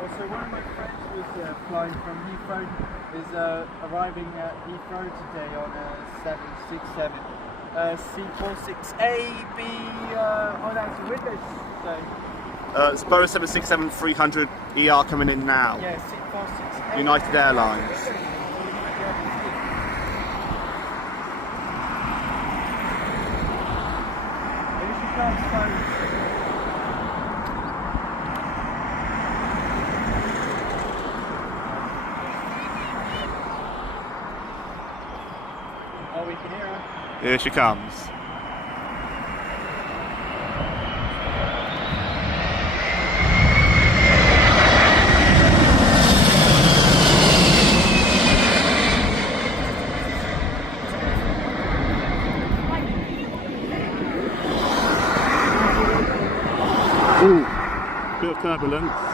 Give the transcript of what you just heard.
Also, one of my friends was flying from Heathrow, is arriving at Heathrow today on a 767 C46A, B, oh that's the windows today. It's Boeing 767-300 ER coming in now. Yeah, C46A. United Airlines. Maybe she can't phone. Oh, we can hear her. Here she comes. Ooh, bit of turbulence.